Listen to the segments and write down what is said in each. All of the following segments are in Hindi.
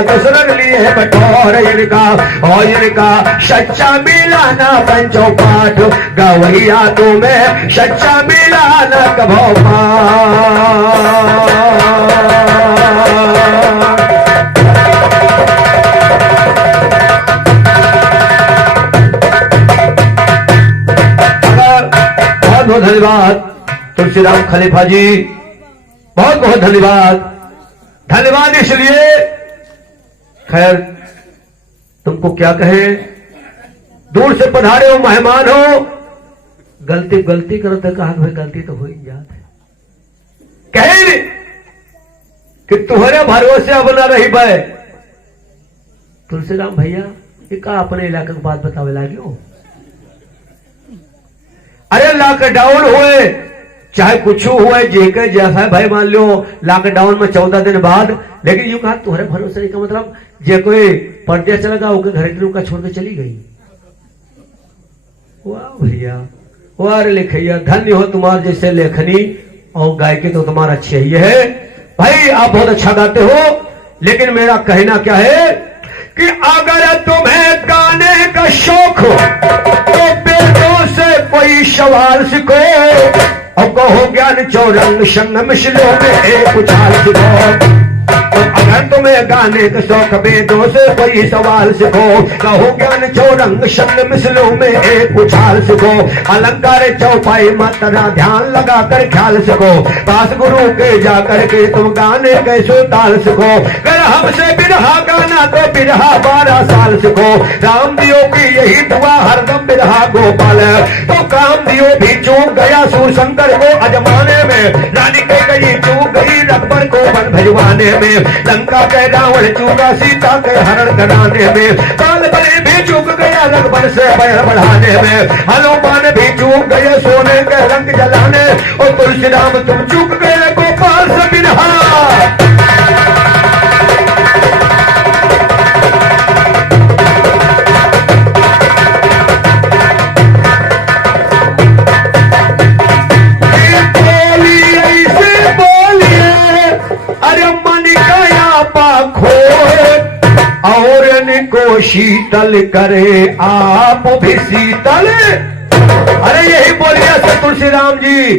दूसरन लिए बटोर इनका और इनका सच्चा मिलाना पंचो पाठ गवैया तुम्हें सच्चा मिलाना कभो बहुत बहुत धन्यवाद तुलसीराम खलीफा जी, बहुत बहुत धन्यवाद। धन्यवाद इसलिए, खैर तुमको क्या कहे, दूर से पधारे हो, मेहमान हो, गलती करते कहा भाई गलती तो हो ही जाती कहे कि तुम्हारे भरोसे अब ना रही भाई। तुलसीराम भैया ये का अपने इलाके की बात बतावे लागे। अरे लॉकडाउन हुए चाहे कुछ हुए जेके जैसा भाई, मान लो लॉकडाउन में 14 दिन बाद, लेकिन यूं कहा तुम्हारे भरोसे नहीं का मतलब जे कोई परदेश चला गया ओके घर के छोड़ के चली गई। वाह भैया, वाह लिखैया, धन्य हो तुम्हारे जैसे लेखनी और गायकी तो तुम्हारा अच्छी ही है भाई, आप बहुत अच्छा गाते हो। लेकिन मेरा कहना क्या है कि अगर तुम्हें गाने का शौक हो तो बेटों से कोई सवाल सीखो और कहो ज्ञान चौरंग संग मिसलों में एक उछाल सीखो। तो अगर तुम्हें गाने का शौक वेदों से कोई सवाल सीखो, कहो ज्ञान चौरंग संग मिसलों में एक उछाल सीखो। अलंकार चौपाई मात्रा ध्यान लगा कर ख्याल सीखो, पास गुरु के जाकर के तुम गाने कैसो ताल सीखो। कर हमसे बिरहा गाना तो बिरहा 12 साल सीखो। रामदियो की यही दुआ हरदम बिरहा गोपाल। तो कामदियो भी चूक गया सुशंकर को अजमाने में, रानी के गई चूक गई रकबर को बन भिजवाने में। लंका के रावण चूका सीता के हरण कराने में, काल बलि भी चूक गया रकबर से बैर बढ़ाने में। हनुमान भी चूक गए सोने के रंग जलाने, और तुलसीराम तुम चूक गए गोपाल से बिरहा। को शीतल करे आप भी शीतल। अरे यही बोलिए से तुलसीराम जी,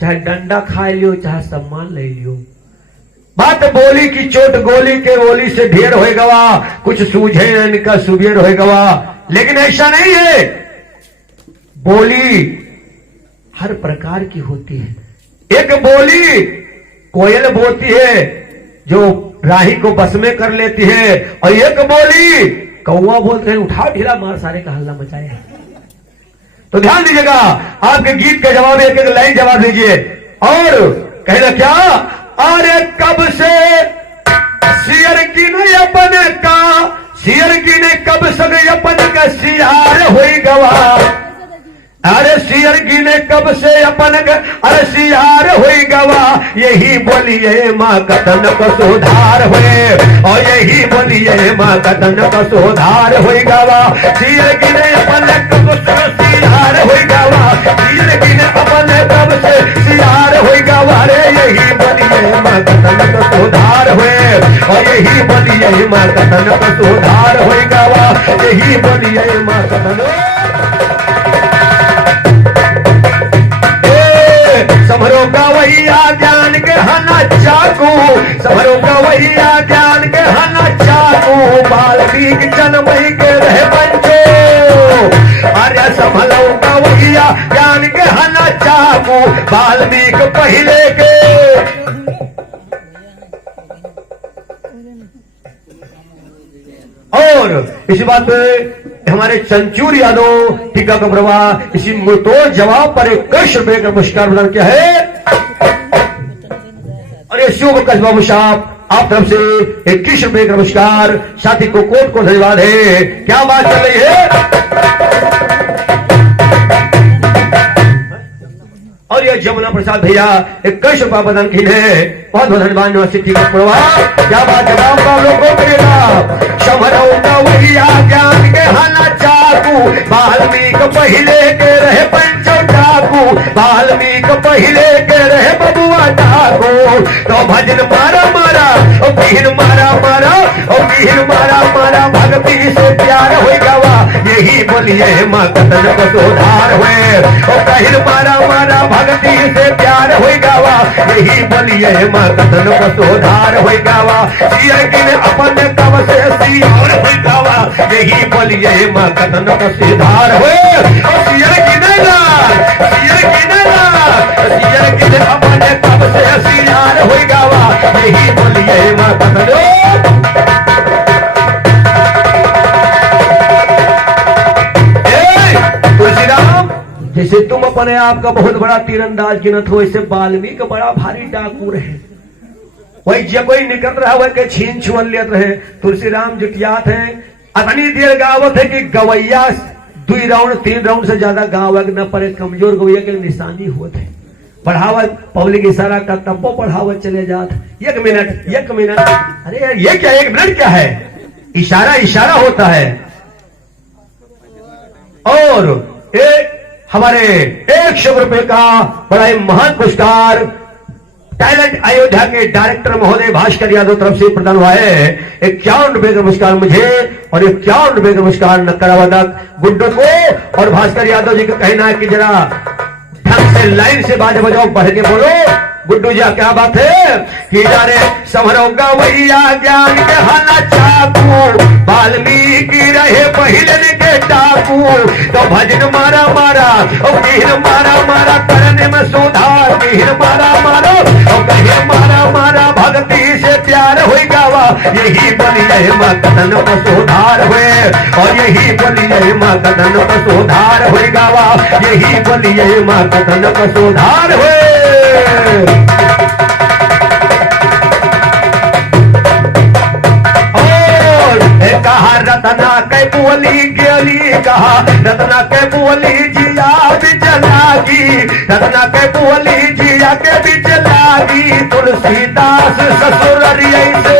चाहे डंडा खा लियो चाहे सम्मान ले लियो, बात बोली की चोट गोली के गोली से ढेर हो गवा, कुछ सूझे इनका सुबेर हो गवा। लेकिन ऐसा नहीं है, बोली हर प्रकार की होती है। एक बोली कोयल बोलती है जो राही को बस में कर लेती है, और एक बोली कौवा बोलते हैं उठा ढीला मार सारे का हल्ला मचाए। तो ध्यान दीजिएगा, आपके गीत का जवाब एक एक लाइन जवाब दीजिए। और कहना क्या, अरे कब से सियर की ने अपन का, सियर की ने कब से अपन का सियार हुई गवा। अरे सियर गिने कब से अपन अरे सियार हुई गवा। यही बोलिए माँ कतन को सुधार हुए, और यही बोलिए माँ कतन को सुधार हुई गवा। सियर गिने अपन कब से सियार हुई गवा, सियर गिने अपन कब से सियार हुई गवा। रे यही बोलिए माँ कतन को सुधार हुए, और यही बोलिए माँ कतन को सुधार हुई गवा। यही बोलिए माँ कतन। समरो गवैया ज्ञान के हना चाकू, समरो गवैया ज्ञान के हना चाकू। बाल्मीकि जन्मई के रहे पंचो, अरे संभलो गवैया ज्ञान के हना चाकू। बाल्मीकि पहले के और इसी बात पे हमारे चंचूर यादव टीका का प्रवाह इसी मुतोड़ जवाब पर 21 रुपए का पुरस्कार प्रदान किया है। और ये शुभ कस्बा बाबू साहब आप तरफ से 21 रुपए का पुरस्कार, साथी को कोट को धन्यवाद है। क्या बात चल रही है। और ये जमुना प्रसाद भैया एक कई रुपया प्रदान की है। बहुत बहुत धन्यवाद यूनिवर्सिटी का प्रभाव। क्या बात है गाँव लोगों को मिलेगा समरौगा भैया ज्ञान के हाना चाकू वाल्मीकि पहले के रहे पंचो डाकू वाल्मीकि पहले के रहे बबुआ डाकू तो भजन मारा मारा और बीहन मारा मारा और बीहन मारा मारा भक्ति से प्यार हो गवा यही बोलिए माँ कतन को सुधार हुए और कहिन मारा मारा भक्ति से प्यार हो गवा यही बोलिए माँ कतन को सुधार हो गवा अपन कब से सियार हो गवा यही बोलिए माँ कतन को सुधार हुए सियर की अपन कब से सियार हो गवा यही बोलिए माँ कतन जैसे तुम अपने आप का बहुत बड़ा तीरंदाज गिनत हो ऐसे वाल्मीकि बड़ा भारी डाकू रहे वही जो कोई निकल रहा वह के छीन छुअन लेत रहे तुलसीराम जुटियात है अतनी देर गावत है कि गवैया 2 राउंड 3 राउंड से ज्यादा गावक न पड़े कमजोर गवैया के निशानी होते है पढ़ावत पब्लिक इशारा का तब्बो पढ़ावत चले जात 1 मिनट अरे यार ये क्या 1 मिनट क्या है इशारा होता है। और हमारे 100 रुपए का बड़ा ही महान पुरस्कार टैलेंट अयोध्या के डायरेक्टर महोदय भास्कर यादव तरफ से प्रदान हुआ है। 51 रुपए का पुरस्कार मुझे और 51 रुपए का पुरस्कार नक्करावादक गुड्डो को और भास्कर यादव जी का कहना है कि जरा ढंग से लाइन से बाजे बजाओ बढ़ के बोलो गुड्डू जी क्या बात है कि जाने समरौगा भैया ज्ञान के हाना चाकू वाल्मीकि रहे पहले के डाकू तो भजन मारा मारा और कहीं मारा मारा करने में सुधार कहीं मारा मारो और कहीं मारा मारा भक्ति से प्यार हो गवा यही बोलिए माँ कथन को सुधार हुए और यही बोलिए माँ कथन को सुधार हो गवा यही बोलिए माँ कथन को सुधार हुए। कहा रतना के बोली गेली कहा रतना के बोली जिया बिच लागी रतना के बोली जिया के बिच लागी तुलसीदास ससुररियै से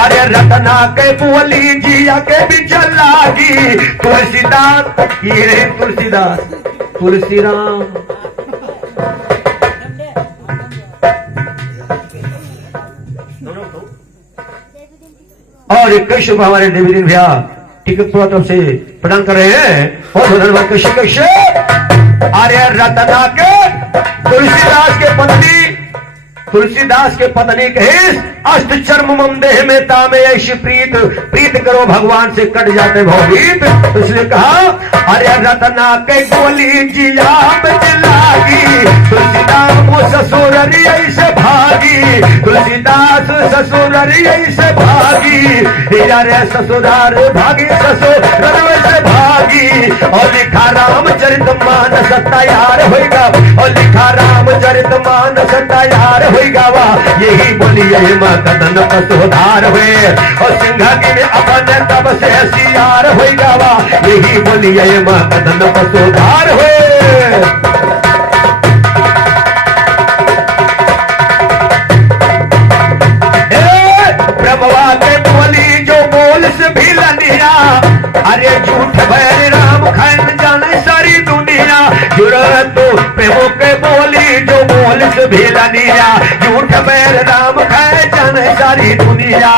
अरे रतना के बोली जिया के बिच लागी तुलसीदास की रे तुलसीदास तुलसीराम और 21 रुपये हमारे देवी भैया टिकट पूरा तरफ से प्रदान कर रहे हैं। बहुत धन्यवाद कश्य आर्य रतना के तुलसीदास के पत्नी कहे अष्ट चर्म मम देह में तामे ऐसी प्रीत करो भगवान से कट जाते भवगीत तो इसलिए कहा अरे रतना के गोली जिया लागी तुलसीदास ससुररी ऐसे भागी तुलसीदास ससुररी ऐसे भागी रे ससुरार भागी ससुर से भागी और लिखा रामचरित मानस तैयार होगा और लिखा रामचरित मानस तैयार होगा वाह यही बोलिए माँ कदन का सुधार हुए और सिंघागी में अपन तब से सियार होगा वाह यही बोलिए माँ कदन का सुधार हुए। प्रभवा के बोली जो बोल से भी लनिया अरे झूठ भैर राम खंड जाने सारी दुनिया जरूरत तो प्रेमों के बोली जो बोल से भी लनिया झूठ भैर राम खंड जाने सारी दुनिया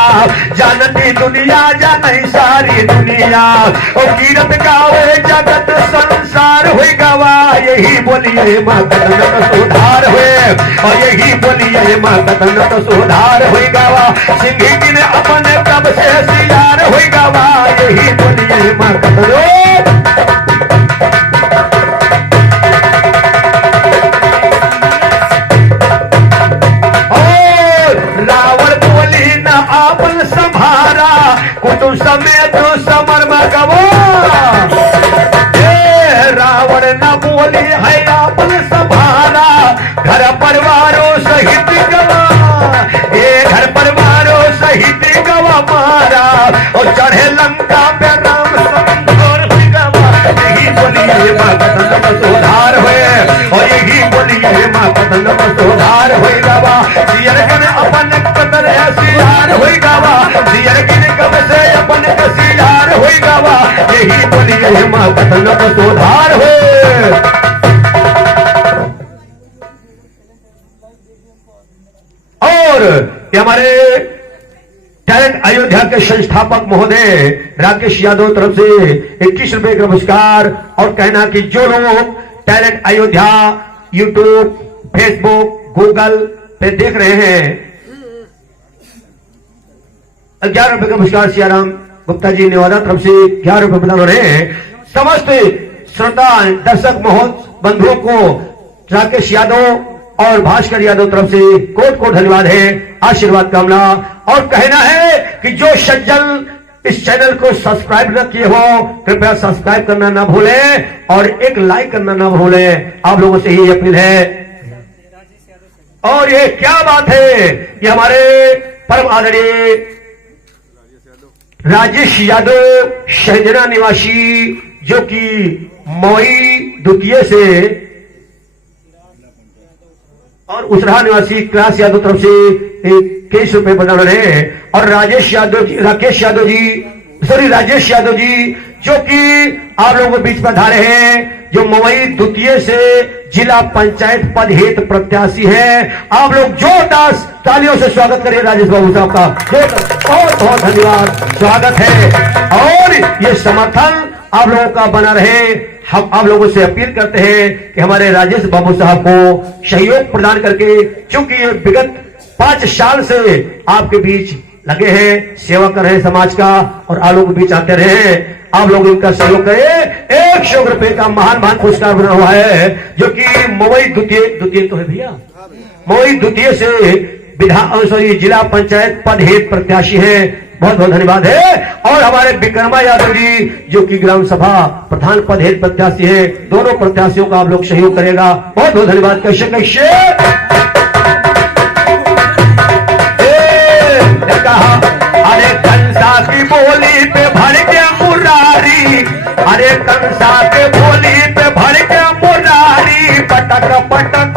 जानती दुनिया जाने सारी दुनिया और कीरत गावे जगत संसार हुई गवा यही बोलिए माँ कदन का सुधार हुए और यही बोलिए माँ कदन का सुधार हुई गवा सिंही की ने अपने कब से सियार हुई गवा यही बोलिए माँ कदन रावण बोली न आपन संभारा कुटुंब समेत समर गवा रावण न बोली है आपन संभारा घर परिवारों सहित गवा ये घर परिवारों सहित गवा मारा और चढ़े लंका पे राम संघोर गवा यही बोलिए माँ कदन का सुधार हुए कथनक सुधार हो। और ये हमारे टैलेंट अयोध्या के संस्थापक महोदय राकेश यादव तरफ से 21 रुपए का पुरस्कार। और कहना कि जो लोग talent Ayodhya YouTube Facebook Google पे देख रहे हैं, 11 रुपए का पुरस्कार सियाराम गुप्ता जी नेवादा तरफ से 11 रुपए प्रदान हो रहे हैं। समस्त श्रोता दर्शक बंधुओं को राकेश यादव और भास्कर यादव तरफ से कोट कोट धन्यवाद है, आशीर्वाद कामना। और कहना है कि जो सज्जन इस चैनल को सब्सक्राइब न किए हो, कृपया सब्सक्राइब करना ना भूलें और एक लाइक करना ना भूलें। आप लोगों से ही अपील है। और ये क्या बात है, ये हमारे परम आदरणीय राजेश यादव सहजना निवासी जो कि मई द्वितीय से और उसराहा निवासी क्लास यादव तरफ से 21 रुपए प्रदान रहे। और राजेश यादव जी राजेश यादव जी जो कि आप लोगों के बीच पधारे हैं, जो मई द्वितीय से जिला पंचायत पद हेतु प्रत्याशी है। आप लोग जोरदार तालियों से स्वागत करिए राजेश बाबू साहब का। बहुत बहुत धन्यवाद, स्वागत है। और ये समर्थन आप लोगों का बना रहे। हम आप लोगों से अपील करते हैं कि हमारे राजेश बाबू साहब को सहयोग प्रदान करके, क्योंकि ये विगत 5 साल से आपके बीच लगे हैं, सेवा कर रहे हैं समाज का, और आप लोगों के बीच आते रहे। आप लोग इनका सहयोग करें। 100 रुपए का महान पुरस्कार बना हुआ है, जो कि मई द्वितीय तो है भैया, मई द्वितीय से जिला पंचायत पद हेतु प्रत्याशी है। बहुत बहुत धन्यवाद है। और हमारे विक्रमा यादव जी जो कि ग्राम सभा प्रधान पद हेतु प्रत्याशी है, दोनों प्रत्याशियों का आप लोग सहयोग करेगा। बहुत बहुत धन्यवाद। कैसे कहा, अरे कंसा की बोली पे भर के मुरारी, अरे कंसा के बोली पे भर के मुरारी, पटक पटक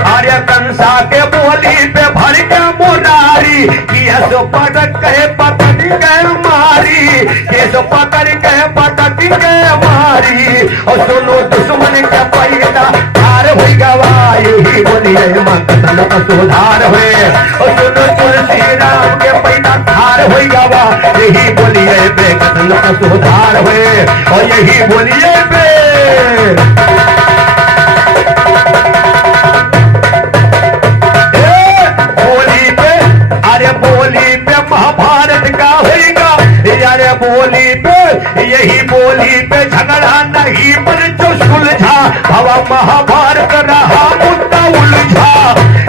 अरे कंसा के बोली पे भर के मुरारी, केस पटक के पटक के मारी, केस पकड़ के पटक के मारी। और सुनो दुश्मन के पैदा हार हो गवा, यही बोलिए मां कथनक सुधार हुए। और सुनो तुलसी राम के पैदा हार हो गवा, यही बोलिए बे कथनक सुधार हुए। और यही बोलिए बे महाभारत का होगा, यारे बोली पे यही बोली पे झगड़ा नहीं पर जो सुलझा, हवा महाभारत रहा मुद्दा उलझा।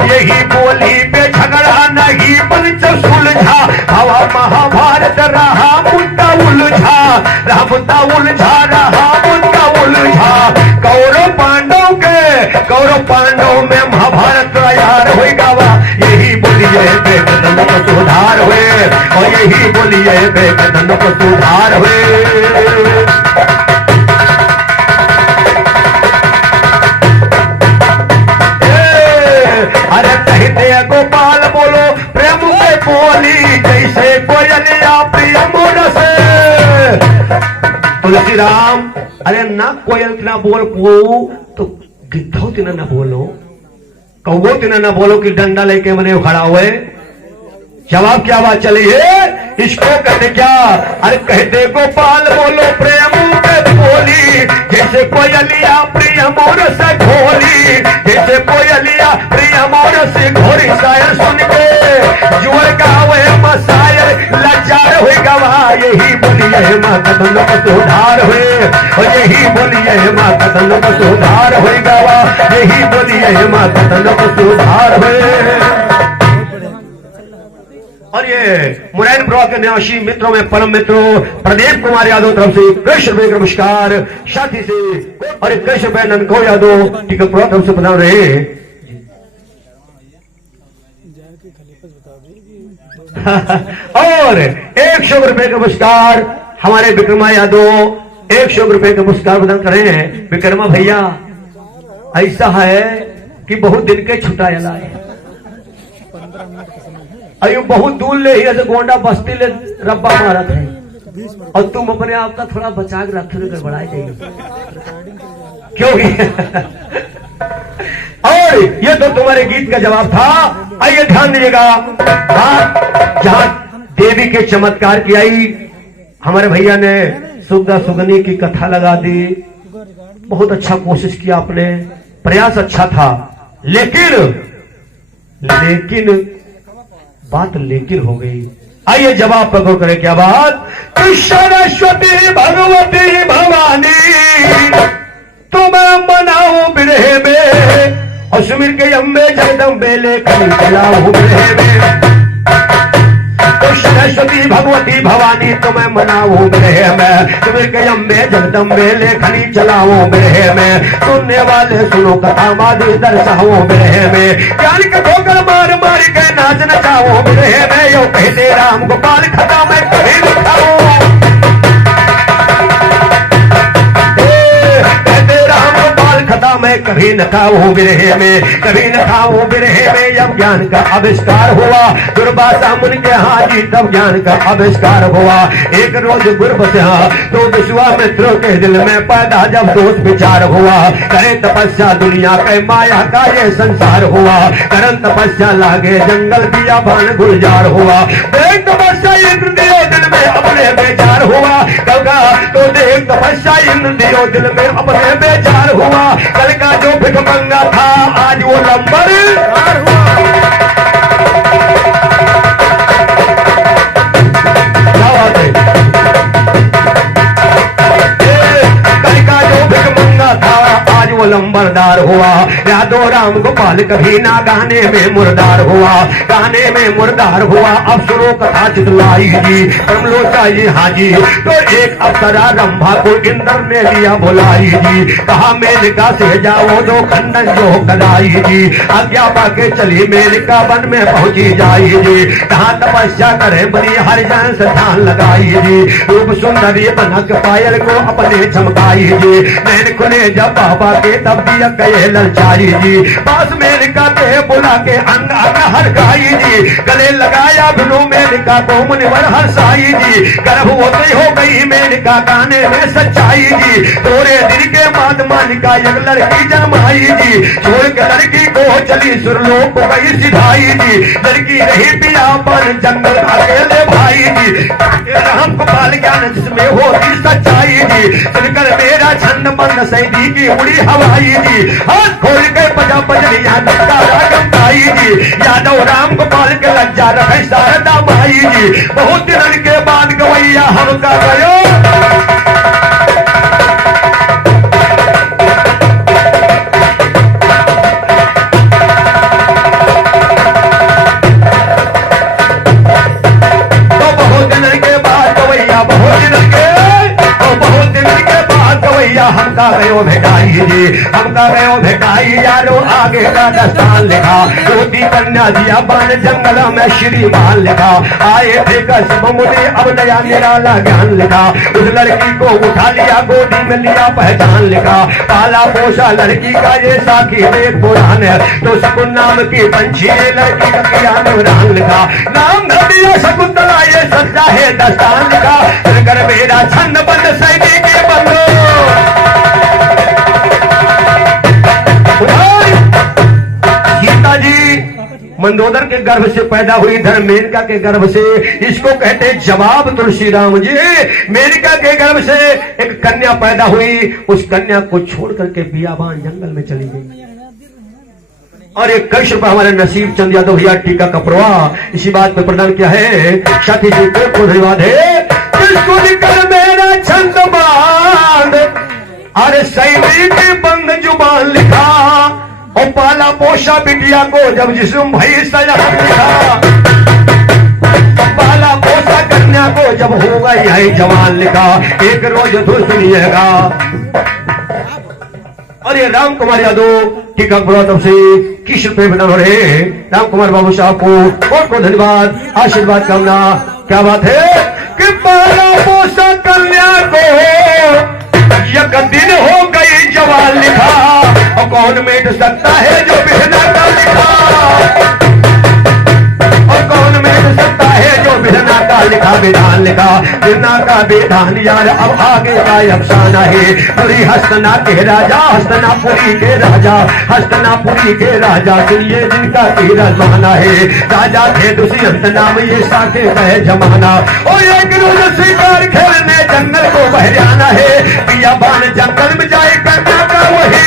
यही बोली पे झगड़ा नहीं पर जो सुलझा, हवा महाभारत रहा मुद्दा उलझा, रहा मुद्दा उलझा, रहा मुद्दा उलझा। कौरव पांडव में महाभारत तैयार होगा, यही बोलिए बे कथनक सुधार हुए। और यही बोलिए बे कथनक सुधार हुए। अरे कहते गोपाल बोलो प्रेम में बोली, जैसे कोयलिया प्रिय मोर से। तुलसी राम, अरे ना कोयल ना बोल तो गिद्धो तिना ना बोलो, कौगो तिना ना बोलो कि डंडा लेके मने खड़ा हुए। जवाब क्या बात चली है, इसको कहते क्या? अरे कहते गोपाल बोलो प्रेम में बोली, जैसे कोयलिया प्रिय मोर से घोली, जैसे कोयलिया प्रिय मोर से घोरी। शायर सुन के जुअर गावे मसायर लाचार हुई गवा, यही बोलिए मां कथनक सुधार हुए। और यही बोलिए मां कथनक सुधार हुई गवा, यही बोलिए मां कथनक सुधार हुए। और ये मुरैन ब्लॉक के निवासी मित्रों में परम मित्रों प्रदीप कुमार यादव तरफ से 21 रुपए का नमस्कार, साथी से और 21 रुपए ननको यादव टीकमपुर तरफ से प्रदान रहे। और 100 रुपए का पुरस्कार हमारे विक्रमा यादव 100 रुपए का पुरस्कार प्रदान कर रहे हैं। विक्रमा भैया, ऐसा है कि बहुत दिन के छुटाया है, अयो बहुत दूर ले ही ऐसे गोंडा बस्ती ले रब्बा मारत है, और तुम अपने आप का थोड़ा बचा के रखने कर बढ़ाई जाएगी क्योंकि और ये तो तुम्हारे गीत का जवाब था। आइए ध्यान दीजिएगा, जहां देवी के चमत्कार की आई, हमारे भैया ने सुगदा सुगनी की कथा लगा दी। बहुत अच्छा कोशिश किया आपने, प्रयास अच्छा था, लेकिन बात लेकिन हो गई। आइए जवाब पकड़ करें, क्या बात? सरस्वती भगवती भवानी तुम्हें मनाओ बिरहे में, अश्विर के अम्बे जगदम्बे लेकर चलाओ बिरहे में। सरस्वती भगवती भवानी तुम्हें मनाओ बिरहे में, अश्विर के अम्बे जगदम्बे लेखनी चलाओ बिरहे में। सुनने वाले सुनो कथा मादी दर्शाओ बिरहे में, ज्ञान के ठोकर मार मार के नाच नचाओ बिरहे में। यो कहते राम गोपाल कथा में कभी लिखाओ, कथा में कभी न खाओ बिरहे में, कभी न खाओ बिरहे में। जब ज्ञान का आविष्कार हुआ दुर्वासा मुनि के हाजी, तब ज्ञान का आविष्कार हुआ। एक रोज गुरबस्या तो विश्वामित्रों के दिल में पैदा जब दोष विचार हुआ। करें तपस्या दुनिया के माया का ये संसार हुआ, करन तपस्या लागे जंगल दिया बाण गुलजार हुआ। देख तपस्या इंद्र दियो दिल में अपने बेचार हुआ, गंगा तो देख तपस्या इंद्र दियो दिल में अपने बेचार हुआ। कल का जो भिखमंगा था आज वो लंबरदार हुआ। क्या बात है? कल का जो भिखमंगा था आज वो लंबरदार हुआ। यादव राम गोपाल कभी ना गाने में मुर्दार हुआ, गाने में मुर्दार हुआ। अफसरों कथा चितलाई जी परमलोचा जी हाजी, तो एक अप्सरा रंभा को इंद्र ने लिया बुलाई जी। कहा मेनका से जाओ दो खंडन जो कदाई जी, आज्ञा पाके चली मेनका वन में पहुंची जाई जी। कहा तपस्या करे बनी हरिजन से ध्यान लगाई जी, रूप सुंदरी बनक पायल को अपने चमकाई जी। नैन खुले जब बाबा के तब दिया गए ललचाई जी, पास मेनका के बुला के अंग अंग हरकाई जी। गले लगाया बिनु मेनका को मुनिवर हरसाई जी, गर्भवती हो गई मेनका गाने में सच्चाई जी। थोड़े दिन के बाद मालिका एक लड़की जन्माई जी, छोड़ के लड़की को चली सुरलोक गई सिधाई जी। लड़की रही पियापन जंगल अकेले भाई जी, राम गोपाल ज्ञान जिसमें होती सच्चाई जी। सुनकर मेरा छंद बंद सैदी की उड़ी हवाई जी, हाथ खोल के बजा बजरिया गमकाई जी। यादव राम गोपाल के लज्जा रखे शारदा माई जी, बहुत दिन के बाद गवैया हमका गयो। हमका गयो भेटाई जी, हमका गयो भेटाई यारो आगे का दस्तान लिखा। रोटी कन्या दिया बन जंगल में श्रीमान लिखा। आए थे कसम मुझे अब नया निराला ज्ञान लिखा। उस लड़की को उठा लिया गोदी में लिया पहचान लिखा। पाला पोसा लड़की का ये साखी एक पुराण है, तो शकुन नाम की पंछी ये लड़की का किया निवरान लिखा। नाम धर दिया शकुंतला ये सच्चा है दस्तान लिखा। कर मेरा छंद बंद सैनी के बंदो, सीता जी मंदोदर के गर्भ से पैदा हुई, धर्म मेनका के गर्भ से। इसको कहते हैं जवाब तुलसी राम जी। मेनका के गर्भ से एक कन्या पैदा हुई, उस कन्या को छोड़ करके बियाबान जंगल में चली गई। और एक कई रुपया हमारे नसीब चंद यादव भैया टीका का प्रवाह इसी बात पे प्रदान किया है। साथी जी को धन्यवाद है। मेरा छंद बांध अरे सैनी के बंद जुबान लिखा, और पाला पोषा बिटिया को जब जिस्म भाई सजा लिखा। पाला पोषा कन्या को जब होगा यही जवान लिखा। एक रोज तो सुनिएगा। और ये राम कुमार यादव टीका तरफ से किस रुपये प्रदान हो रहे राम कुमार बाबू साहब को बहुत बहुत धन्यवाद, आशीर्वाद कामना। क्या बात है कि पाला पोषा कन्या को एक दिन हो गई जवान लिखा, और कौन मिट सकता है जो बिहना का लिखा, और कौन मिट सकता है जो बिहना का लिखा विधान लिखा, जिन्ना का विधान यार अब आगे का अफसाना है। पूरी हस्तना के राजा, हस्तनापुरी के राजा, हस्तनापुरी के राजा, सुनिए जिनका तीरजमाना है। राजा थे दुष्यंत नाम ये साके कहे जमाना, और एक रोज शिकार खेलने जंगल को बह जाना है। पिया बान जंगल में जाए कन्या का वही,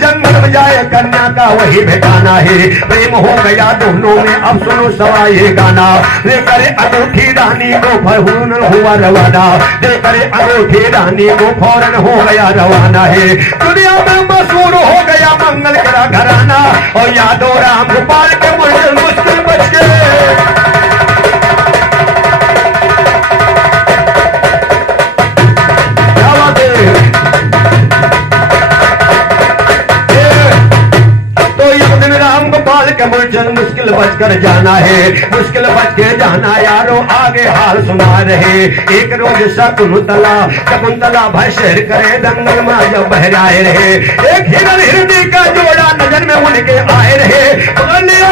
जंगल में जाए कन्या का वही ठिकाना है। प्रेम हो गया दोनों में, अब सुनो सवा ये गाना। रे करे अनूठी रानी को फौरन हुआ रवाना, रे करे अनूठी रानी को फौरन हो गया रवाना है। दुनिया में मशहूर हो गया मंगल करा घराना, और यादव राम गोपाल के मुश्किल बच गए। मुश्किल बच कर जाना है, मुश्किल बच के जाना यारो, आगे हाल सुना रहे। एक रोज शकुंतला भय शेर करे दंगल में जब बहराए रहे। एक हिरण हिरनी का जोड़ा नजर में उनके आए रहे,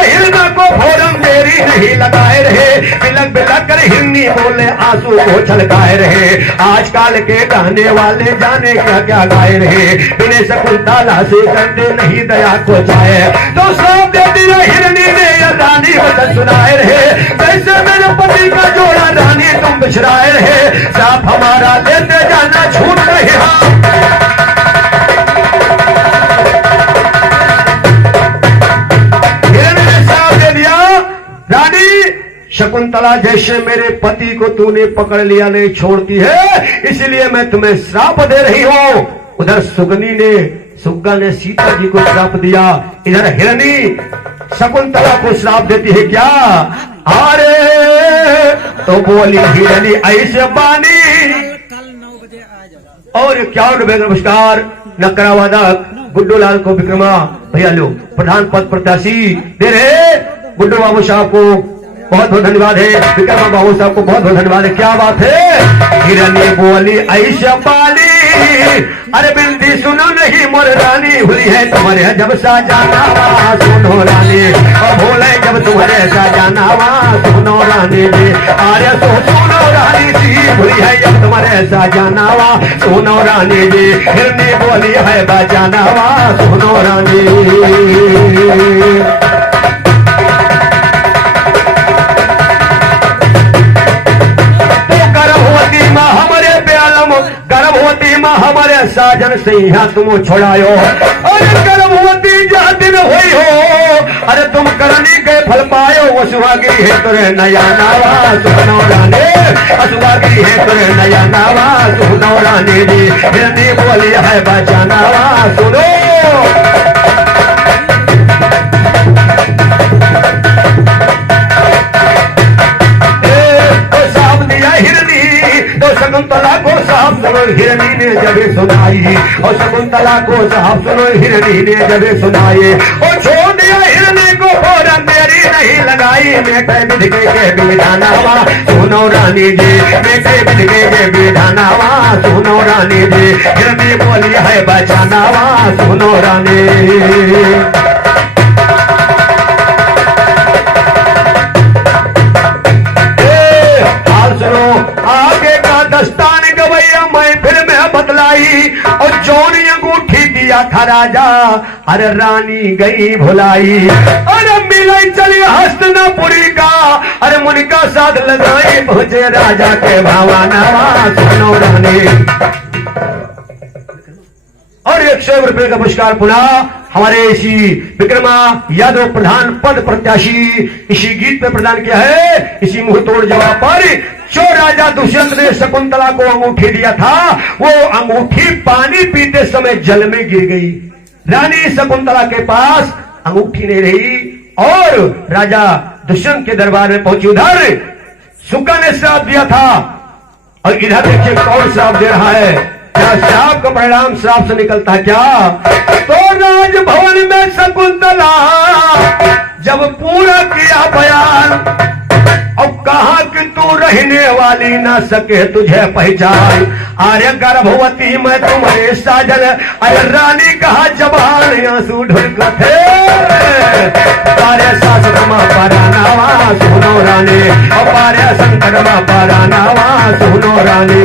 हिरणा को फौरन देरी नहीं लगाए रहे। बिलक बिलक कर हिरनी बोले आंसू को छलकाए रहे। आजकल के गाने वाले जाने क्या क्या गाए रहे, बिना शकुंतला से करते नहीं दया को चाहे, तो सब दे दिया हिरनी ने रानी वचन सुनाए रहे। कैसे मेरे पति का जोड़ा रानी तुम बिछराए रहे, साफ हमारा लेते जाना छूट नहीं। हिरनी ने साफ दे दिया, रानी शकुंतला जैसे मेरे पति को तूने पकड़ लिया नहीं छोड़ती है, इसलिए मैं तुम्हें श्राप दे रही हूं। उधर सुग्गा ने सीता जी को श्राप दिया, इधर हिरनी शकुंतला को श्राप देती है क्या? अरे तो बोली हिरनी ऐसे बानी, कल 9 बजे आ जाओ। और क्या नमस्कार नकरावादक गुड्डू लाल को विक्रमा भैया लो प्रधान पद प्रत्याशी दे रहे गुड्डू बाबू साहब को बहुत बहुत धन्यवाद है, विक्रमा बाबू साहब को बहुत बहुत धन्यवाद है। क्या बात है, हिरनी बोली ऐसा बाली, अरे बिनती सुनो नहीं मोर रानी, हुई है तुम्हारे जब साजाना सुनो रानी, और भोले जब तुम्हारे साजाना सुनो रानी जी, अरे सुनो रानी जी, हुई है जब तुम्हारे साजाना सुनो रानी जी। हिरनी बोली है बजाना सुनो रानी। गर्भवती माँ हमारे साजन सिंहा तुम छोड़ायो, अरे गर्भवती जा दिन हुई हो, अरे तुम करनी के फल पायो, वो सुहागी है तुरे नया नावा सुनो रानी, सुहागी है तुरे नया नावा सुनो रानी जी। हिरनी बोली है बचानावा सुनो, शकुंतला को साहब सुनो हिरनी ने जब सुनाई, और शकुंतला को साहब सुनो हिरनी ने जब सुनाई, और छोड़ दिया हिरनी को फौरन देरी नहीं लगाई। मेटे बिधके के विधानावा सुनो रानी जी, मेटे बिधके के विधानावा सुनो रानी जी। हिरनी बोली है बचानावा सुनो रानी। दस्तान गवैया महफिल में बतलाई, और जौनी अंगूठी दिया था राजा, अरे रानी गई भुलाई, अरे मिलाई चली हस्तनापुरी का, अरे मुनिका साथ लगाई पहुंचे राजा के भावानावा सुनो रानी। और 100 रुपए का पुरस्कार पुनः हमारे इसी विक्रमा यादव प्रधान पद प्रत्याशी इसी गीत पे प्रदान किया है। इसी मुंह तोड़ जवाब पर जो राजा दुष्यंत ने शकुंतला को अंगूठी दिया था, वो अंगूठी पानी पीते समय जल में गिर गई। रानी शकुंतला के पास अंगूठी नहीं रही, और राजा दुष्यंत के दरबार में पहुंची। उधर सुग्गा ने श्राप दिया था, और इधर देखिए कौन श्राप दे रहा है। क्या श्राप का परिणाम श्राप से निकलता है क्या? तो राजभवन में शकुंतला जब पूरा किया बयान, और कहा कि तू रहने वाली ना सके तुझे पहचान, अरे गर्भवती मैं तुम्हारे साजन, अरे रानी कहा जबान आंसू ढुलकते, पारे सासरमा परानावा सुनो रानी, और पारे संकटमा परानावा सुनो रानी।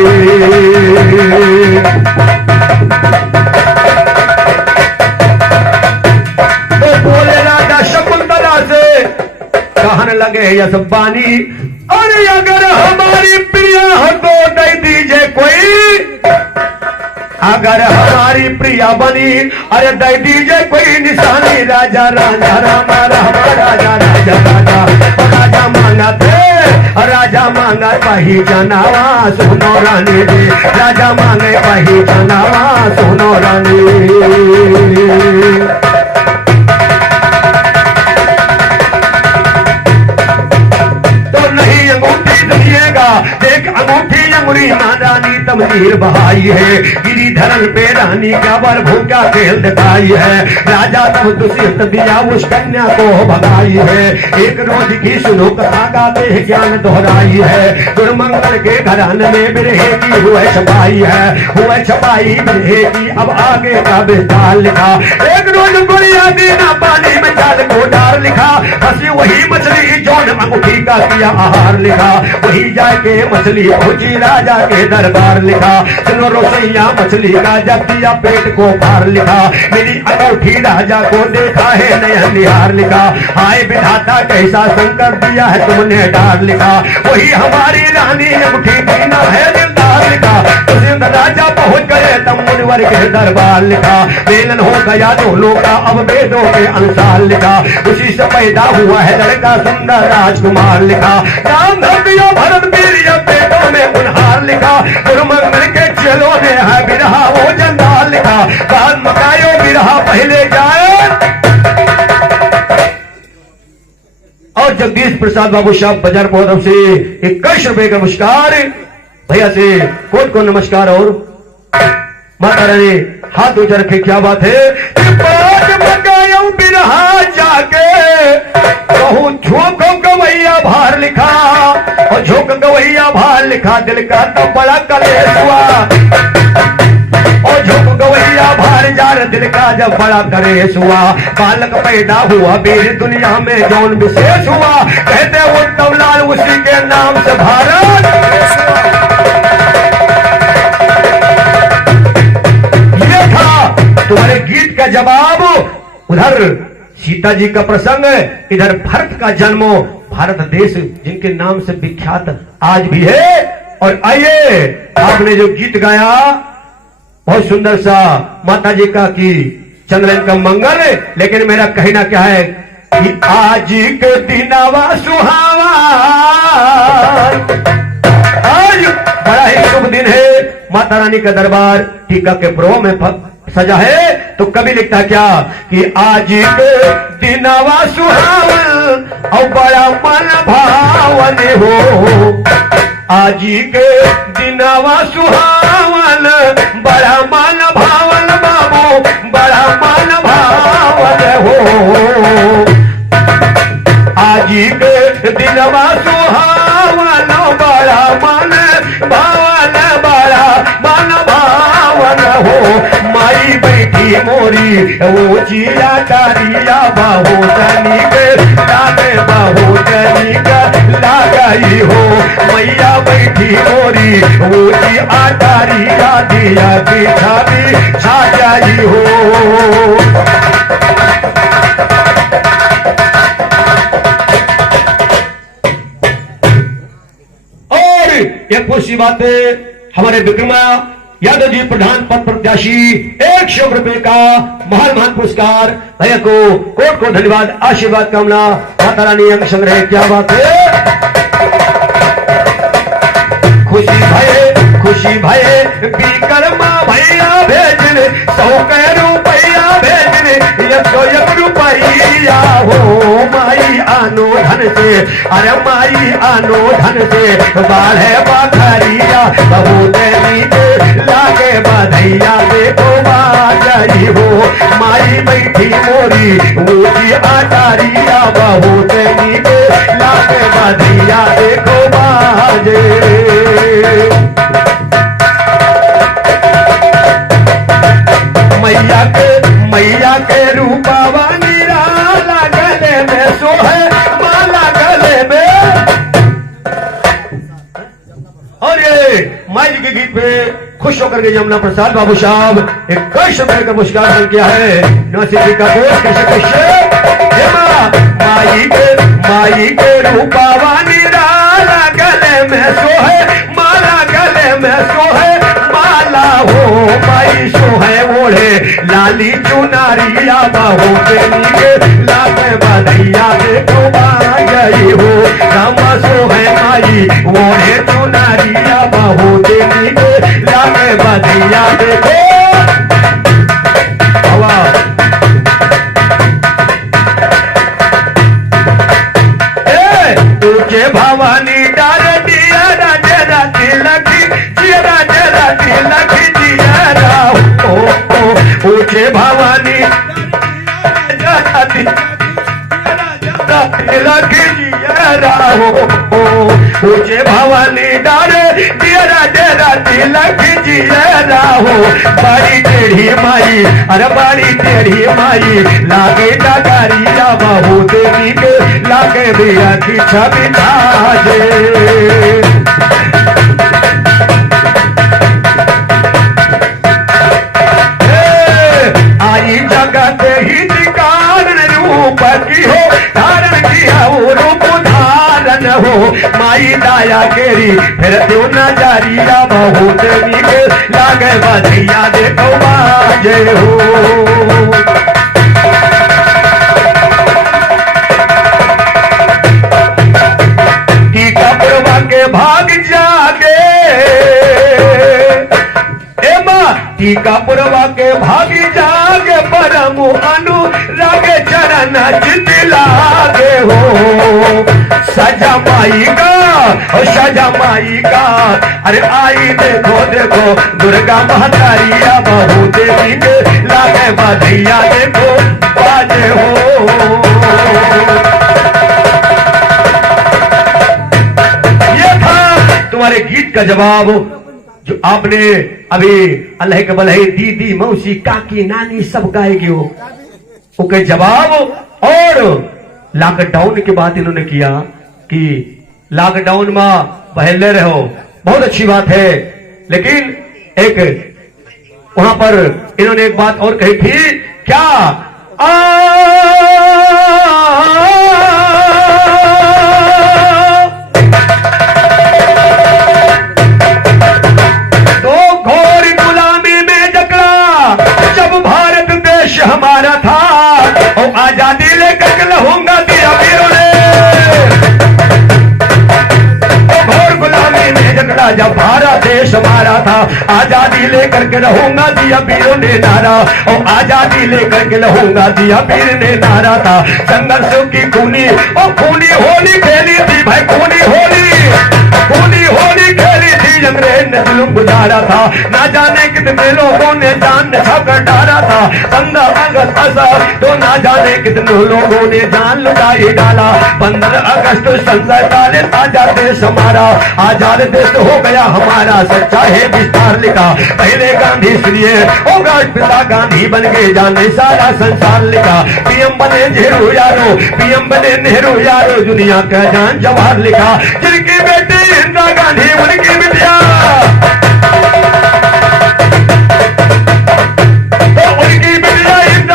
तो बोले राजा शकुंतला से कहने लगे यस बानी, अरे अगर हमारी प्रिया हो तो दे दीजिए कोई, अगर हमारी प्रिया बनी अरे दे दीजिए कोई निशानी, राजा राजा रामा रामा राजा राजा राजा राजा मांगा थे, राजा मांगा पहचानावा सुनो रानी जी, राजा मांगे पहचानावा सुनो रानी। देख अंगूठी अंगुरी नादानी तमजीर बहाई है, गिरिधरन पे रानी का बर भूखा खेल दिखाई है, राजा तब दुष्यंत दिया उस कन्या को भगाई है, एक रोज की सुनो कथा गाते ज्ञान दोहराई है, दुर्मंगल के घराने में बिरहे की हुए छपाई है, हुए छपाई बिरहे की अब आगे का विस्तार लिखा, एक रोज गुड़िया दीना पानी में जाल को डार लिखा, हंसी वही मछली जौन अंगूठी का किया आहार लिखा, वही जाके मछली पहुंची राजा के दरबार लिखा, सुनो रोसैया मछली का जब दिया पेट को फाड़ लिखा, मेरी अंगूठी राजा को देखा है नया निहार लिखा, हाय विधाता कैसा संकट दिया है तुमने डार लिखा, वही हमारी रानी अंगूठी दीना है दिलदार लिखा, दुष्यंत राजा पहुंच गए तब मुनिवर के दरबार लिखा, मेलन हो गया दोनों का अब वेदों के अनुसार लिखा, उसी से पैदा हुआ है लड़का सुंदर राजकुमार लिखा, राम धर्मिया भरत वीर्य पेटों में उन्हार लिखा, गुरुमंगल के चेलों ने है बिरहा वो जंदार लिखा, बाद मकायो बिरहा पहले जाए। और जगदीश प्रसाद बाबू साहब बाजार पौधम से 21 रुपए का नमस्कार, भैया से कोट को नमस्कार, और माता रानी हाथ ऊंचा रखे, क्या बात है, मकायो बिरहा जाके कहूं झोंको गवैया भार लिखा, और झोंक गवैया भार लिखा, दिल का तो बड़ा कलेश हुआ, और झोंक गवैया भार जार दिल का जब बड़ा कलेश हुआ, बालक पैदा हुआ वीर दुनिया में जौन विशेष हुआ, कहते वो तवलाल उसी के नाम से भारत, ये था तुम्हारे गीत का जवाब। उधर सीता जी का प्रसंग, इधर भरत का जन्म, भारत देश जिनके नाम से विख्यात आज भी है। और आइए आपने जो गीत गाया बहुत सुंदर सा माता जी का कि चंद्रन का मंगल, लेकिन मेरा कहना क्या है कि आज के दिनावा सुहावा, आज बड़ा ही शुभ दिन है, माता रानी का दरबार टीका के प्रो में सजा है, तो कभी लिखता क्या कि आज के दिनवा सुहावन और बड़ा मन भावन हो, आज के दिनवा सुहावन बड़ा मन भावन बाबू, बड़ा मन भावन हो, आज के दिनवा सुहावन बड़ा मन भावन, बड़ा मन भावन हो, माई बैठी मोरी वो चिया कारिया बाहू तनिक लागे, बाहू तनिक लगाई हो, मैया बैठी मोरी वो चिया कारिया दिया पीछा भी छा जाई हो। और एक खुशी बात है, हमारे विक्रमा यादव जी प्रधान पद प्रत्याशी 100 रुपए का महान पुरस्कार, भैया को कोट को धन्यवाद, आशीर्वाद कामना, माता रानी अंग संग्रह, क्या बात है। खुशी भये विक्रमा भैया भेजन 100 रुपया भेजन, 101 रुपया हो, माई आनो धन से, अरे माई आनो धन से, बाढ़े बाखरिया बहुत लागे बधैया देखो बाजारी हो, माई बैठी मोरी ऊंची आटारिया बहुत नीचे लागे बधैया देखो बाजे। मैया के रूपावा निराला गले में सोहे माला गले में। और ये माई जी के गीत पे खुश होकर के यमुना प्रसाद बाबू साहब एक कई रुपए का पुरस्कार हासिल किया है। यूनिवर्सिटी का कोर्स माई के रूपावा निराला गले में सोहे माला गले में सोहे माला हो। माई सोहे ओढ़े लाली चुनारिया बाहू बेनी के लागे बधैया देखो गई हो। रामा सोहे माई ओढ़े चुनारिया बाहू बेनी के लागे बधैया देखो। ऊंचे भवानी डाल दिया राजे राजी लखी जिया राजे राजी लखी जिया राहो। ऊंचे भवानी लखी जिया राहो। ऊंचे भवानी डाले दिया राजे राजी लखी जिया राहो। बड़ी टेढ़ी माई अरे बड़ी टेढ़ी माई लागे डगारिया बाहू देवी के लागे दिया की छवि ताजे। आई जगत ही कारण रूप की हो धारण किया वो रूप धारण हो। माई दाया केरी फिर क्यों न जारिया बाहू देवी के लागे बधैया देखो बाजे हो। के भाग जागे टीकापुरवा के भागी जागे परम अनुरागे चरण चित लागे हो। सजा माई का अरे आई देखो देखो दुर्गा महतारिया बाहू देवी के लागे बधैया देखो बाजे हो। तुम्हारे गीत का जवाब जो आपने अभी अल्लाह के बलहे दीदी मौसी काकी नानी सब गाएगी वो ओके जवाब। और लॉकडाउन के बाद इन्होंने किया कि लॉकडाउन में पहले रहो बहुत अच्छी बात है, लेकिन एक वहां पर इन्होंने एक बात और कही थी क्या हमारा था और आजादी लेकर के लहूंगा दिया वीरों ने। घोर गुलामी में झगड़ा जब भारत देश हमारा था आजादी लेकर के रहूंगा दिया वीरों ने नारा। और आजादी लेकर के रहूंगा दिया वीर ने नारा था। संघर्षों की खूनी और खूनी होली खेली थी भाई खूनी होली खेली थी। अंग्रेज ने जुल्म गुजारा था ना जाने कितने लोगों ने जान छाकर डाला था। 15 अगस्त तो ना जाने कितने लोगों ने जान लुटाई डाला। 15 अगस्त 47 आजाद देश हमारा आजाद देश हो गया हमारा। सच्चा है विस्तार लिखा पहले गांधी श्री होगा पिता गांधी बन गए जाने सारा संसार लिखा। पीएम बने नेहरू यारो पीएम बने नेहरू यारो दुनिया का जान जवाहर लिखा। जिनकी बेटी इंदिरा गांधी उनकी बिटिया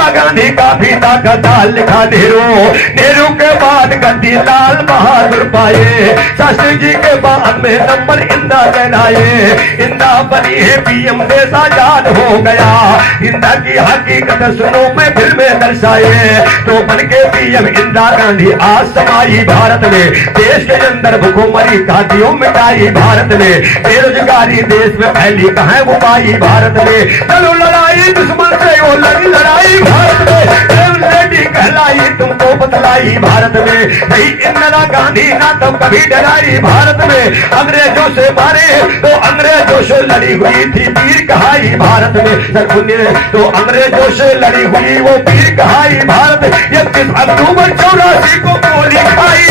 गांधी का भी ताकतदार लिखा। नेहरू के बाद गांधी लाल बहादुर पाए। शास्त्री जी के बाद में नंबर इंदिरा कहलाए। इंदिरा बनी है पीएम देश आजाद हो गया। इंदिरा की हकीकत सुनो मैं फिर में दर्शाए तो बन के पीएम इंदिरा गांधी आज समाई भारत में। देश के अंदर भूखमरी खादियों मिटाई भारत में। बेरोजगारी देश में फैली कहाँ वो पाई भारत में। चलो लड़ाई दुश्मन से वो लड़ी लड़ाई भारत में। लेडी कहलाई तुमको बतलाई भारत में, नहीं इंदिरा गांधी ना तो कभी डराई भारत में, अंग्रेजों से मारे तो अंग्रेजों से लड़ी हुई थी वीर कहाई भारत में, तो अंग्रेजों से लड़ी हुई वो वीर कहाई भारत, 31 अक्टूबर 84 को गोली खाई।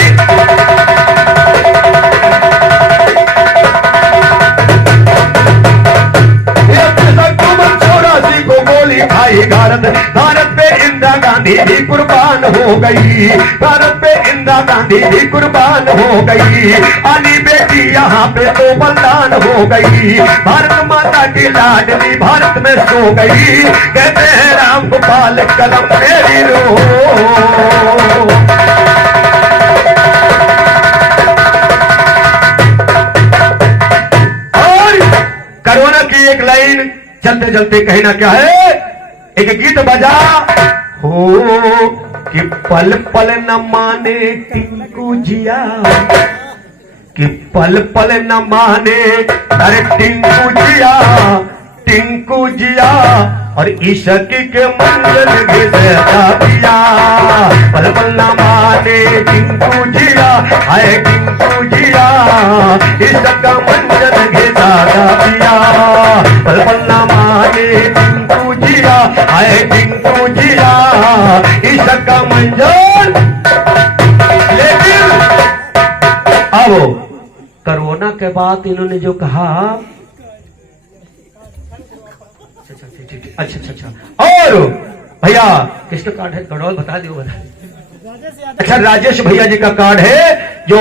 भारत भारत पे इंदिरा गांधी भी कुर्बान हो गई, भारत पे इंदिरा गांधी भी कुर्बान हो गई, आली बेटी यहाँ पे तो बलिदान हो गई, भारत माता की लाडली भारत में सो गई, कहते हैं राम गोपाल कलम मेरी रो। और कोरोना की एक लाइन चलते चलते कहना क्या है, एक गीत बजा हो कि पल पल न माने टिंकू जिया, कि पल पल न माने अरे टिंकू जिया, टिंकू जिया और इश्क के मंजर घिसता पिया, पल पल न माने टिंकू जिया, हाय टिंकू जिया इश्क का मंजर घिसता पिया, पल पल न माने टिंकू जिया, हाय टिंकू जिया इश्क का मंजर। लेकिन अब कोरोना के बाद इन्होंने जो कहा, अच्छा और भैया किसका कार्ड है, गढ़ौल बता दियो बता। अच्छा राजेश भैया जी का कार्ड है जो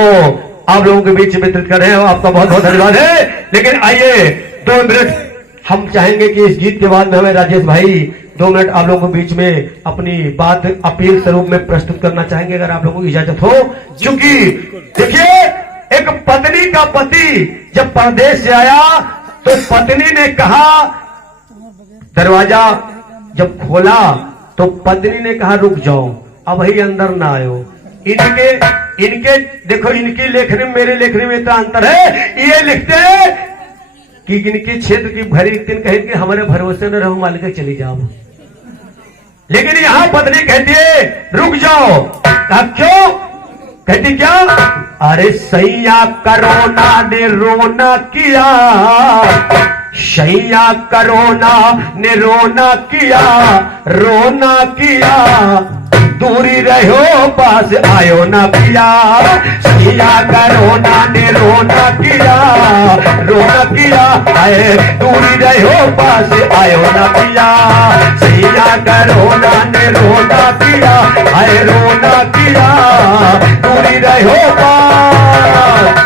आप लोगों के बीच वितरित कर रहे हैं, आपका बहुत बहुत धन्यवाद है। लेकिन आइए 2 मिनट हम चाहेंगे कि इस गीत के बाद में हमें राजेश भाई 2 मिनट आप लोगों के बीच में अपनी बात अपील स्वरूप में प्रस्तुत करना चाहेंगे, अगर आप लोगों की इजाजत हो। क्योंकि देखिए एक पत्नी का पति जब परदेश से आया तो पत्नी ने कहा, दरवाजा जब खोला तो पत्नी ने कहा रुक जाओ, अब ही अंदर ना आयो। इनके देखो इनकी लेखनी में मेरे लेखनी में इतना अंतर है, ये लिखते हैं कि इनके क्षेत्र की भरी दिन कहे कि हमारे भरोसे न रहो मालिक चली जाओ, लेकिन यहां पत्नी कहती है रुक जाओ। क्यों कहती क्या, अरे सैया कोरोना ने रोना किया, सैया कोरोना ने रोना किया, रोना किया दूरी रहो पास आयो ना पिया, सैया कोरोना ने रोना किया, रोना किया आए दूरी रहो पास आयो ना पिया, सैया कोरोना ने रोना किया, आए रोना किया दूरी रहो पास।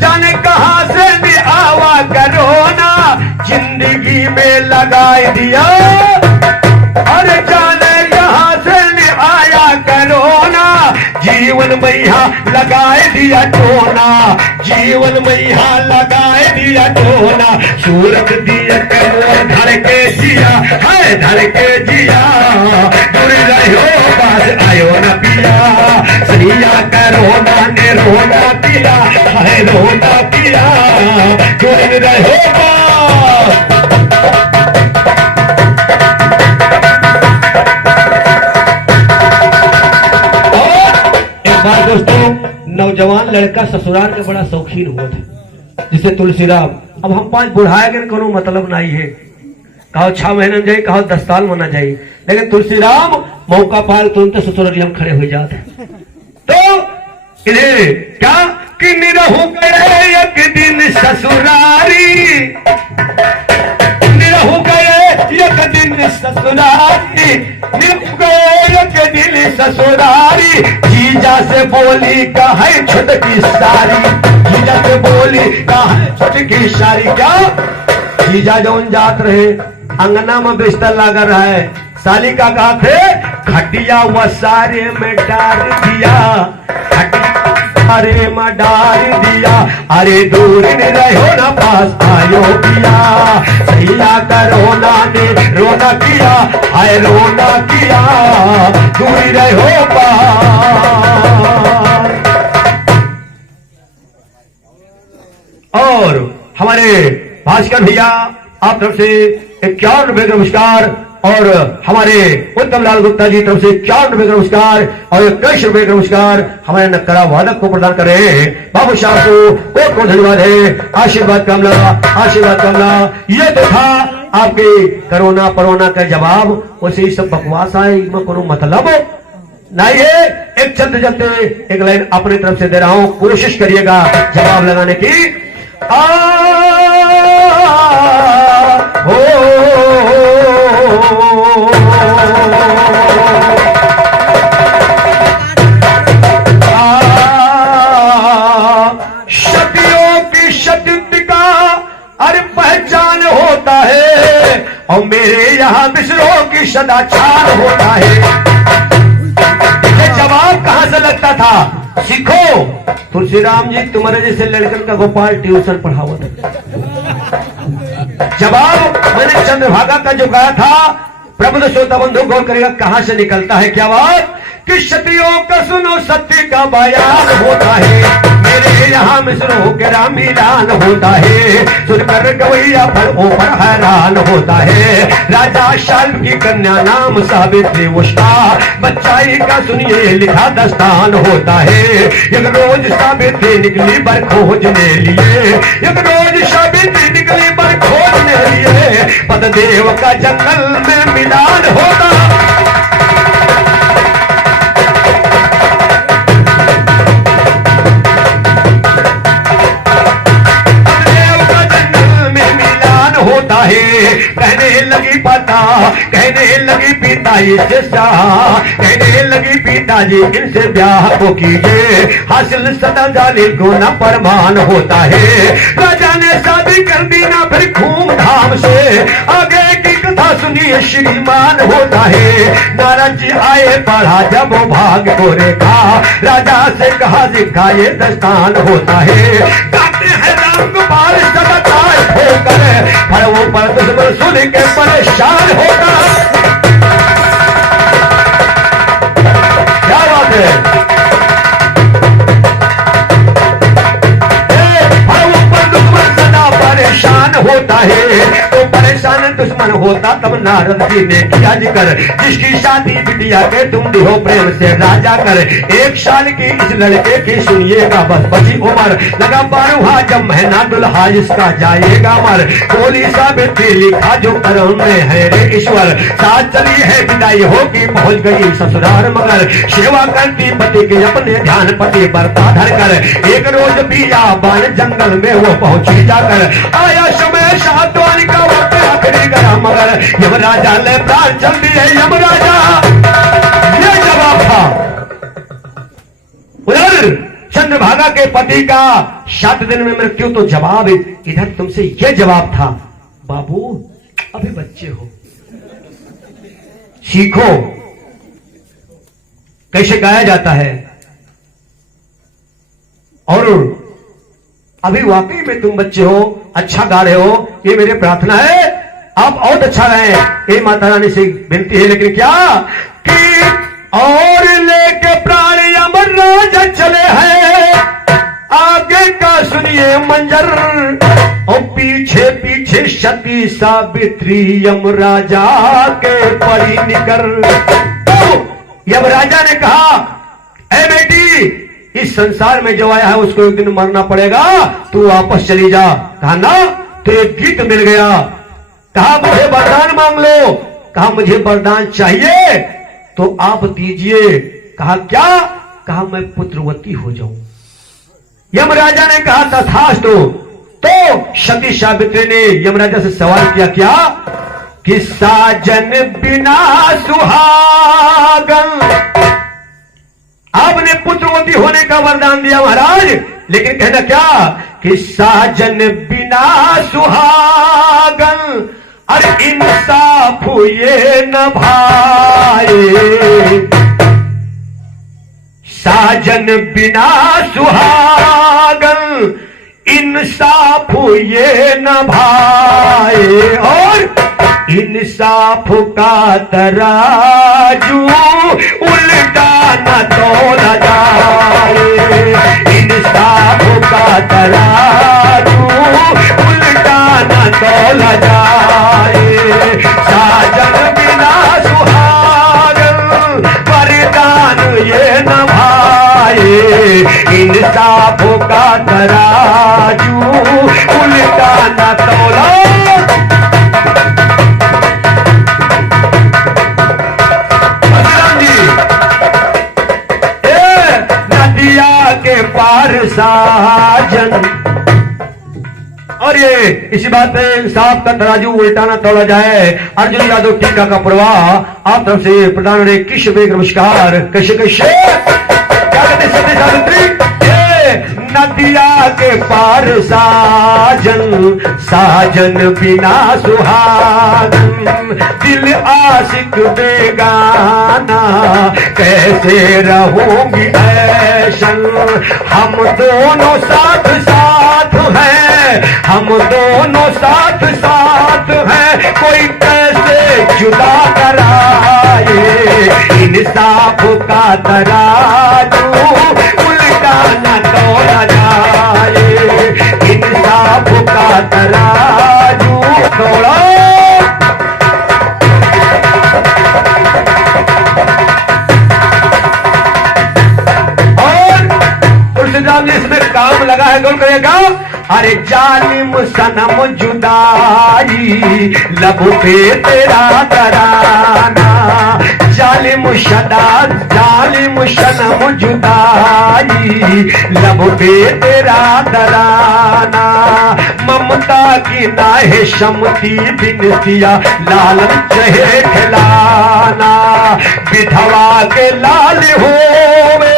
जाने कहां से भी आवा कोरोना जिंदगी में लगाए दिया, अरे जाने यहां से भी आया कोरोना जीवन में यहाँ लगाए दिया टोना, जीवन में यहाँ लगाए दिया टोना, सूरत दिया कमोर धर के जिया, है धर के जिया दूरी रहो बात आयो न पिया, सैया कोरोना ने रोना किया, है रोना किया दूरी रहो बात। दोस्तों नौजवान लड़का ससुराल के बड़ा शौकीन हुआ था, जिसे तुलसीराम। अब हम 5 बुढ़ाए के कोनो मतलब नहीं है, कहो 6 महीने में जाए, कहो 10 साल में जाए, लेकिन तुलसीराम मौका पाए तुरंत ससुराल हम खड़े हो जाते। तो इन्हें क्या कि निरहु गए एक दिन ससुरारी, निरहु गए एक दिन ससुरारी, निरहु गए एक दिन ससुरारी, जीजा से बोली कहे छुटकी सारी, जीजा से बोली कहे छुटकी सारी। क्या जीजा जौन जात रहे अंगना में बिस्तर लगा रहा है, साली का कहा थे खटिया वसारे में डाल दिया, खटिया में डाल दिया, अरे दूर रहो ना पास आयो पिया, सैया कोरोना ने रोना किया, आए रोना किया दूर रहो पास। और हमारे भास्कर भैया आप तरफ से ₹51 का नमस्कार, और हमारे उत्तम लाल गुप्ता जी तरफ से ₹51 का नमस्कार और ₹21 का नमस्कार हमारे नक्करा वादक को प्रदान कर रहे हैं। बाबू शाह को धन्यवाद है। आशीर्वाद कामना, आशीर्वाद कामना। ये तो था आपके कोरोना परोना का जवाब। उसे सब बकवास आए, इसमें कोनो मतलब नहीं है। एक चलते चलते एक लाइन अपनी तरफ से दे रहा हूं, कोशिश करिएगा जवाब लगाने की। शतियों की शतित्व का अरे पहचान होता है, और मेरे यहाँ मिसरों की सदाचार होता है। ये जवाब कहां से लगता था? सीखो। तुलसीराम जी तुम्हारे जैसे लड़कन का गोपाल ट्यूशन पढ़ावा था। जवाब मैंने चंद्रभागा का जो गाया था, प्रबुद्ध श्रोता बंधु गौर करेगा कहां से निकलता है। क्या बात कि क्षत्रियों का सुनो सत्य का बयान होता है, मेरे यहाँ मिसरों के रामीलान होता है। सुनकर गवैया पर ऊपर हैरान होता है। राजा शाल की कन्या नाम सावित्री, उसका बच्चाई का सुनिए लिखा दस्तान होता है। एक रोज सावित्री निकली बर खोजने लिए, एक रोज सावित्री निकली बर खोजने लिए, पददेव का जंगल में मिलान होता। कहने लगी पता, कहने लगी पिताजी से शाह, कहने लगी पिताजी इनसे ब्याह को कीजिए, हासिल सदा जाली को न परमान होता है। राजा ने शादी कर दी ना फिर धूमधाम से, आगे की कथा सुनिए श्रीमान होता है। नारद जी आए पढ़ा जब वो भाग को रेखा, राजा से कहा सिखा ये दस्तान होता है। गाते हैं राम गोपाल सदाचार होकर, पर वो पर दुश्मन सुन के परेशान होगा। क्या बात है? परेशान होता है तो परेशान दुश्मन होता, तब नारद जी ने किया जिक्र, जिसकी शादी बिटिया के तुम दिहो प्रेम से राजा कर। 1 साल की इस लड़के की सुनिएगा बस बची उम्र, लगा 12वां जब महीना दुल्हा इसका जाएगा मर। बोली सावित्री लिखा जो कर्म में है रे ईश्वर, साथ चली है विदाई होगी पहुंच गई ससुराल, मगर सेवा करती पति के अपने ध्यान पति बरता धर कर। एक रोज बियाबान जंगल में वो पहुंची जाकर, आया समय सातवानी का वक्त आखिरी गया, मगर यमराजा ने प्राण चल दिए। यमराजा ये जवाब था। उधर चंद्रभागा के पति का 7 दिन में मृत्यु तो जवाब, इधर तुमसे यह जवाब था, बाबू अभी बच्चे हो, सीखो कैसे गाया जाता है। और अभी वाकई में तुम बच्चे हो, अच्छा गा रहे हो, ये मेरी प्रार्थना है आप और अच्छा गाएं, ये माता रानी से विनती है। लेकिन क्या कि और लेके प्राण यमराज चले हैं, आगे का सुनिए मंजर, और पीछे पीछे सती सावित्री यमराजा के परी निकर। तो यमराजा ने कहा, ए बेटी इस संसार में जो आया है उसको एक दिन मरना पड़ेगा, तू वापस चली जा। कहा ना, तो एक गीत मिल गया। कहा मुझे वरदान मांग लो, कहा मुझे वरदान चाहिए तो आप दीजिए। कहा क्या? कहा मैं पुत्रवती हो जाऊं। यमराजा ने कहा तथास्तु। तो सती सावित्री ने यमराजा से सवाल किया, क्या कि साजन बिना सुहागन, आपने पुत्रवती होने का वरदान दिया महाराज, लेकिन कहना क्या कि साजन बिना सुहागन, अरे इंसाफ ये न भाए, साजन बिना सुहागन इंसाफ ये न भाए, और इंसाफ का तराजू उल्टा न तोला जाए, इंसाफ का तराजू उल्टा न तोला जाए। इंसाफों का तराजू उल्टा न तोला। नदिया के पार साजन, और ये इसी बात पे इंसाफ का तराजू उल्टा ना तोला जाए। अर्जुन यादव टीका का प्रवाह आप तरफ से प्रधान ने किश बेग नमस्कार। कैसे कैसे क्या कहते सत्य सावित्री। नदिया के पार साजन, साजन बिना सुहागन, दिल आशिक बेगाना, कैसे रहूंगी ऐशन। हम दोनों साथ साथ हैं, हम दोनों साथ साथ हैं, कोई कैसे जुदा कराए। इंसाफ का तराजू उल्टा न तोला जाए, इंसाफ का तराजू तोड़ा। और तुलसीदास ने इसमें काम लगा है, कौन करेगा। अरे जालिम सनम जुदाई, लब पे तेरा तराना, जालिम सनम जुदाई, लब पे तेरा तराना। ममता की नाहे शमती बिनतिया, लालन चहे खिलाना। विधवा के लाल होवे,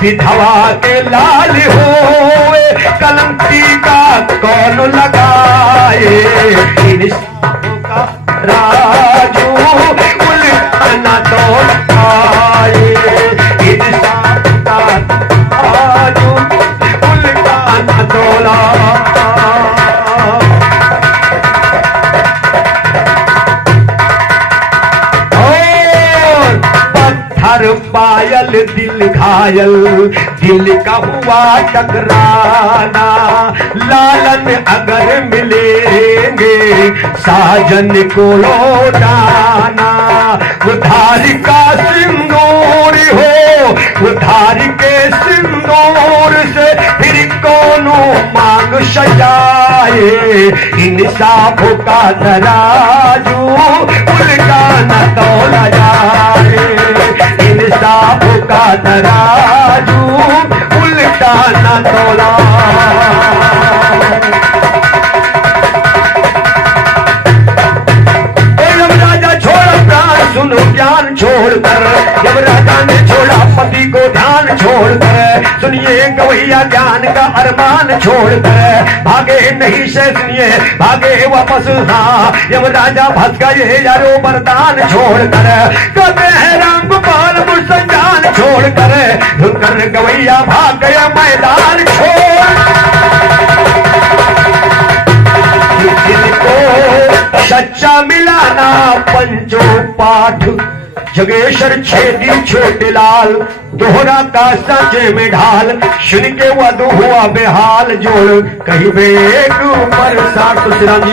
विधवा के लाल होवे, कलंकी का कौन लगाए। इंसाफ का राजू उल्टा न तोलाए, इंसाफ का राजू उल्टा न तोला। पत्थर पायल दिल घायल, दिल का हुआ टकराना। लालन अगर मिलेंगे साजन को लौटाना। उधार का सिंदूर हो, उधार के सिंदूर से फिर कोनो मांग सजाए। इंसाफ का तराजू उल्टा न तोला जाए, इंसाफ का तराजू उल्टा न तोला। जब राजा छोड़ा प्राण सुनो ज्ञान छोड़कर, जब राजा ने छोड़ा पति को ध्यान छोड़कर, सुनिए गवैया ज्ञान का अरमान छोड़कर भागे नहीं से, सुनिए भागे वापस। हाँ जब राजा भस गए यारो वरदान छोड़कर, कहते हैं राम गोपाल मुझसे जान छोड़कर, ढूंढकर गवैया भाग गया मैदान छोड़। जिनको सच्चा मिलाना पंचो पाठ, जगेश्वर छेदी छोटे लाल, दोहरा का सांचे में ढाल, सुन के वधु हुआ बेहाल जोड़, कहीं बेग पर साठ। तुलसीराम जी